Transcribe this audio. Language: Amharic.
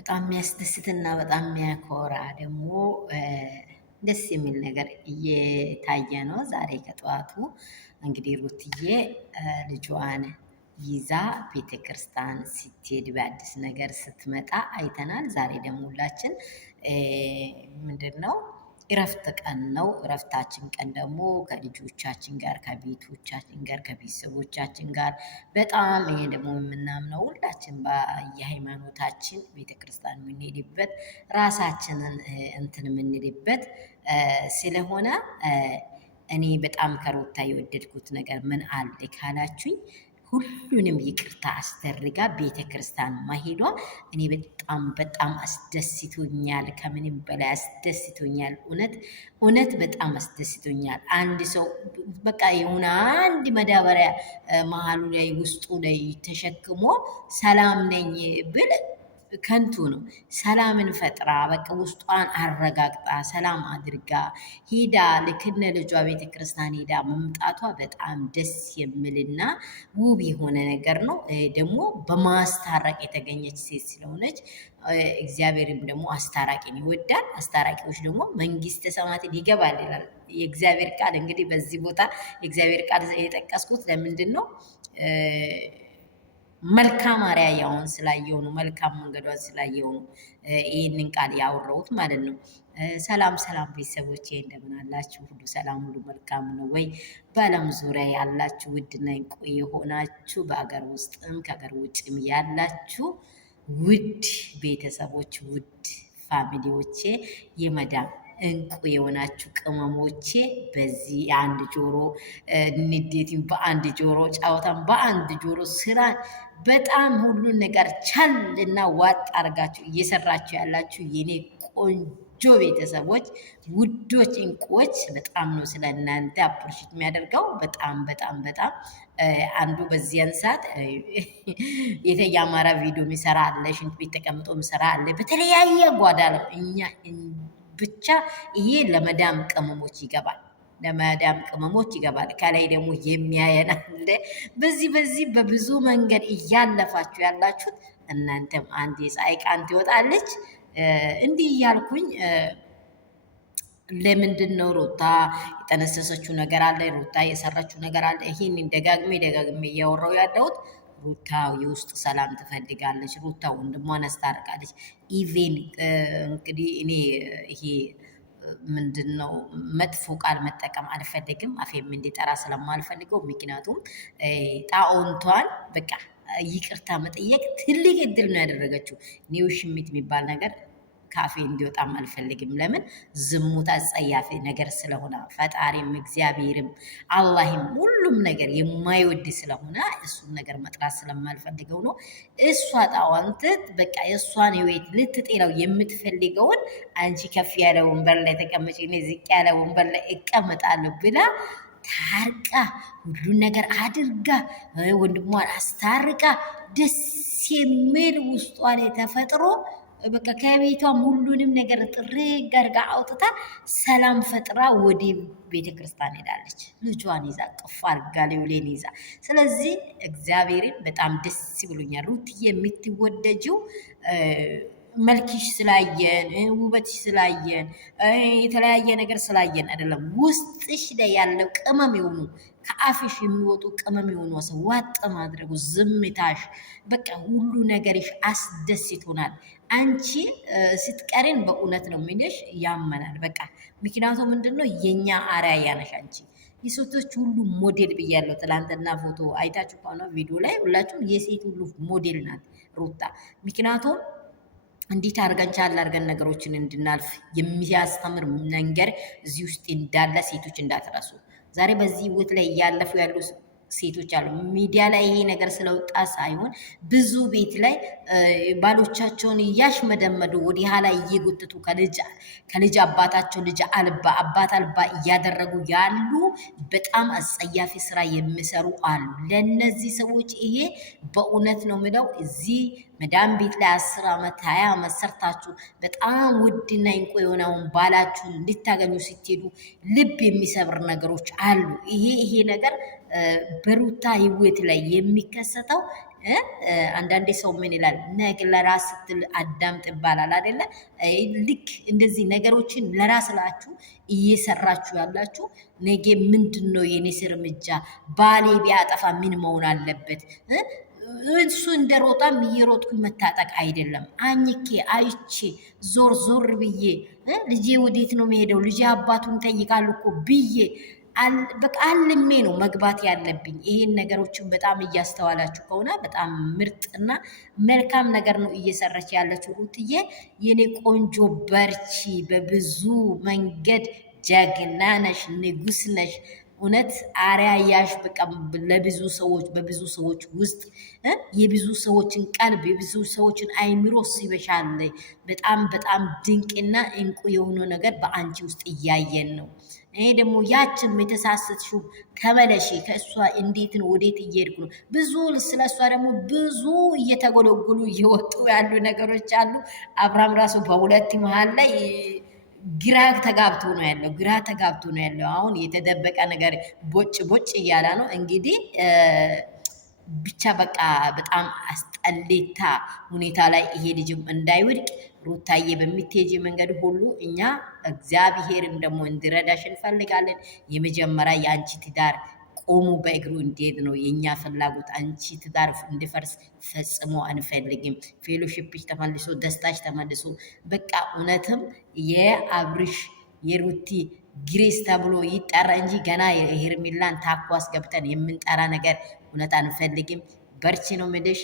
በጣም የሚያስደስትና በጣም የሚያኮራ ደግሞ ደስ የሚል ነገር እየታየ ነው። ዛሬ ከጠዋቱ እንግዲህ ሩትዬ ልጇን ይዛ ቤተ ክርስቲያን ስትሄድ በአዲስ ነገር ስትመጣ አይተናል። ዛሬ ደግሞ ሁላችን ምንድን ነው እረፍት ቀን ነው። እረፍታችን ቀን ደግሞ ከልጆቻችን ጋር ከቤቶቻችን ጋር ከቤተሰቦቻችን ጋር በጣም ይሄ ደግሞ የምናምነው ሁላችን በየሃይማኖታችን ቤተክርስቲያን የምንሄድበት ራሳችንን እንትን የምንልበት ስለሆነ እኔ በጣም ከሩታ የወደድኩት ነገር ምን አለ ካላችሁኝ ሁሉንም ይቅርታ አስደርጋ ቤተ ክርስቲያን ማሄዷ እኔ በጣም በጣም አስደስቶኛል። ከምንም በላይ አስደስቶኛል። እውነት በጣም አስደስቶኛል። አንድ ሰው በቃ የሆነ አንድ መዳበሪያ መሀሉ ላይ ውስጡ ላይ ተሸክሞ ሰላም ነኝ ብል ከንቱ ነው። ሰላምን ፈጥራ በቃ ውስጧን አረጋግጣ ሰላም አድርጋ ሄዳ ልክነ ልጇ ቤተክርስቲያን ሄዳ መምጣቷ በጣም ደስ የሚልና ውብ የሆነ ነገር ነው። ደግሞ በማስታረቅ የተገኘች ሴት ስለሆነች እግዚአብሔርም ደግሞ አስታራቂን ይወዳል። አስታራቂዎች ደግሞ መንግስተ ሰማያትን ይገባል ይላል የእግዚአብሔር ቃል። እንግዲህ በዚህ ቦታ የእግዚአብሔር ቃል የጠቀስኩት ለምንድን ነው? መልካም አርአያውን ስላየው ነው። መልካም መንገዷን ስላየው ነው ይህንን ቃል ያወራሁት ማለት ነው። ሰላም ሰላም ቤተሰቦቼ እንደምን አላችሁ? ሁሉ ሰላም ሁሉ መልካም ነው ወይ? በዓለም ዙሪያ ያላችሁ ውድና እንቁ የሆናችሁ በአገር ውስጥም ከሀገር ውጭም ያላችሁ ውድ ቤተሰቦች ውድ ፋሚሊዎቼ የመዳም እንቁ የሆናችሁ ቅመሞቼ በዚህ የአንድ ጆሮ ንዴትን በአንድ ጆሮ ጫወታን በአንድ ጆሮ ስራን በጣም ሁሉን ነገር ቻል እና ዋጥ አድርጋችሁ እየሰራችሁ ያላችሁ የኔ ቆንጆ ቤተሰቦች ውዶች እንቁዎች በጣም ነው ስለ እናንተ አፕሪሺት የሚያደርገው። በጣም በጣም በጣም አንዱ በዚያን ሰዓት የተያማረ ቪዲዮ የሚሰራ አለ፣ ሽንት ቤት ተቀምጦ የሚሰራ አለ፣ በተለያየ ጓዳ ነው እኛ ብቻ ይሄ ለመዳም ቅመሞች ይገባል። ለመዳም ቅመሞች ይገባል። ከላይ ደግሞ የሚያየን አለ። በዚህ በብዙ መንገድ እያለፋችሁ ያላችሁት እናንተም አንድ የፀሐይ ቃን ትወጣለች። እንዲህ እያልኩኝ ለምንድን ነው ሩታ የጠነሰሰችው ነገር አለ፣ ሩታ የሰራችው ነገር አለ። ይሄንን ደጋግሜ እያወራው ያለሁት ሩታ የውስጥ ሰላም ትፈልጋለች። ሩታ ወንድሟን አስታርቃለች። ኢቬን እንግዲህ እኔ ይሄ ምንድን ነው መጥፎ ቃል መጠቀም አልፈልግም፣ አፌም እንዲጠራ ስለማልፈልገው። ምክንያቱም ጣዖንቷን በቃ ይቅርታ መጠየቅ ትልቅ እድል ነው ያደረገችው። ኒው ሽሚት የሚባል ነገር ካፌ እንዲወጣም አልፈልግም። ለምን? ዝሙት አጸያፊ ነገር ስለሆነ ፈጣሪም እግዚአብሔርም አላህም ሁሉም ነገር የማይወድ ስለሆነ እሱን ነገር መጥራት ስለማልፈልገው ነው። እሷ ጣዋንትት በቃ የእሷን ህይወት ልትጤለው የምትፈልገውን አንቺ ከፍ ያለ ወንበር ላይ ተቀመጪ፣ እኔ ዝቅ ያለ ወንበር ላይ እቀመጣለሁ ብላ ታርቃ ሁሉን ነገር አድርጋ ወንድሟን አስታርቃ ደስ የሚል ውስጧ ላይ ተፈጥሮ በቃ ከቤቷም ሁሉንም ነገር ጥርግ አድርጋ አውጥታ ሰላም ፈጥራ ወደ ቤተ ክርስቲያን ሄዳለች። ልጇን ይዛ ቅፍ አድርጋ ሌውሌን ይዛ። ስለዚህ እግዚአብሔርን በጣም ደስ ብሎኛል። ሩትዬ የምትወደጂው መልክሽ ስላየን ውበትሽ ስላየን የተለያየ ነገር ስላየን አይደለም። ውስጥሽ ላይ ያለው ቅመም የሆኑ ከአፍሽ የሚወጡ ቅመም የሆኑ ሰው ዋጥ ማድረጉ ዝምታሽ፣ በቃ ሁሉ ነገርሽ አስደስቶናል። አንቺ ስትቀሪን በእውነት ነው የሚልሽ ያመናል። በቃ ምክንያቱም ምንድነው የኛ አርአያ ነሽ አንቺ። የሴቶች ሁሉ ሞዴል ብያለሁ። ትላንትና ፎቶ አይታችሁ ከሆነ ቪዲዮ ላይ ሁላችሁም የሴት ሁሉ ሞዴል ናት ሩታ። ምክንያቱም እንዴት አድርገን ቻል አድርገን ነገሮችን እንድናልፍ የሚያስተምር መንገድ እዚህ ውስጥ እንዳለ ሴቶች እንዳትረሱ። ዛሬ በዚህ ህይወት ላይ እያለፉ ያሉ ሴቶች አሉ። ሚዲያ ላይ ይሄ ነገር ስለወጣ ሳይሆን ብዙ ቤት ላይ ባሎቻቸውን እያሽመደመዱ ወደ ኋላ እየጎተቱ ከልጅ አባታቸው ልጅ አልባ አባት አልባ እያደረጉ ያሉ በጣም አጸያፊ ስራ የሚሰሩ አሉ። ለነዚህ ሰዎች ይሄ በእውነት ነው የምለው እዚህ መዳም ቤት ላይ 10 ዓመት 20 ዓመት ሰርታችሁ በጣም ውድና እንቁ የሆነውን ባላችሁን እንድታገኙ ስትሄዱ ልብ የሚሰብር ነገሮች አሉ። ይሄ ነገር በሩታ ህይወት ላይ የሚከሰተው አንዳንዴ ሰው ምን ይላል? ነገ ለራስ ስትል አዳምጥ ይባላል አይደለ? ልክ እንደዚህ ነገሮችን ለራስ ላችሁ እየሰራችሁ ያላችሁ ነገ ምንድን ነው የኔስ እርምጃ? ባሌ ቢያጠፋ ምን መሆን አለበት? እሱ እንደሮጣም እየሮጥኩ መታጠቅ አይደለም። አኝኬ አይቼ ዞር ዞር ብዬ ልጄ ወዴት ነው የሚሄደው? ልጄ አባቱን ጠይቃል እኮ ብዬ በቃ አልሜ ነው መግባት ያለብኝ። ይሄን ነገሮችን በጣም እያስተዋላችሁ ከሆነ በጣም ምርጥና መልካም ነገር ነው እየሰራች ያለችው ሩትዬ። የኔ ቆንጆ በርቺ፣ በብዙ መንገድ ጀግና ነሽ፣ ንጉስ ነሽ። እውነት አርያያሽ በቃ ለብዙ ሰዎች በብዙ ሰዎች ውስጥ የብዙ ሰዎችን ቀልብ የብዙ ሰዎችን አይምሮ ሲበሻል። በጣም በጣም ድንቅና እንቁ የሆነ ነገር በአንቺ ውስጥ እያየን ነው። ይሄ ደግሞ ያችን የተሳሰትሽው ተመለሺ። ከእሷ እንዴት ነው ወዴት እየሄድኩ ነው? ብዙ ስለ እሷ ደግሞ ብዙ እየተጎለጎሉ እየወጡ ያሉ ነገሮች አሉ። አብርሃም ራሱ በሁለት መሀል ላይ ግራ ተጋብቶ ነው ያለው። ግራ ተጋብቶ ነው ያለው። አሁን የተደበቀ ነገር ቦጭ ቦጭ እያለ ነው እንግዲህ ብቻ በቃ በጣም አስጠሌታ ሁኔታ ላይ ይሄ ልጅም እንዳይወድቅ ሩታዬ በሚትሄጂ መንገድ ሁሉ እኛ እግዚአብሔርን ደግሞ እንዲረዳሽ እንፈልጋለን። የመጀመሪያ የአንቺ ትዳር ቆሙ በእግሩ እንዲሄድ ነው የኛ ፍላጎት። አንቺ ትዳር እንዲፈርስ ፈጽሞ አንፈልግም። ፌሎሺፕሽ ተመልሶ ደስታሽ ተመልሶ በቃ እውነትም የአብርሽ የሩቲ ግሬስ ተብሎ ይጠራ እንጂ ገና የሄርሜላን ታኳስ ገብተን የምንጠራ ነገር እውነት አንፈልግም። በርቺ ነው የምልሽ።